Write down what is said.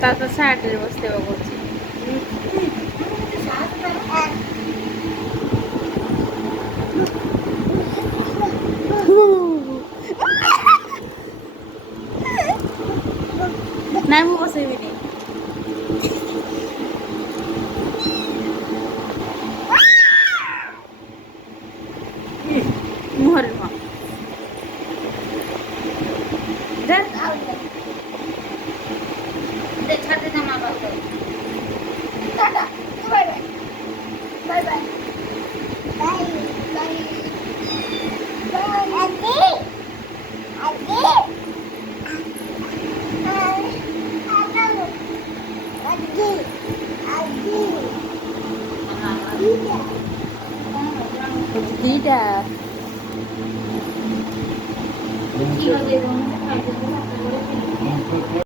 তারপর সাড়ে বসতে বলছি নাই ମୁଁ ବସେଇବିନି ମୁହଁରେ ନୁହଁ ଛାଡି ଦେ ମା ବାପା tata bye bye bye bye bye bye आगे आगे आगे आगे ଦିଟା Thank you.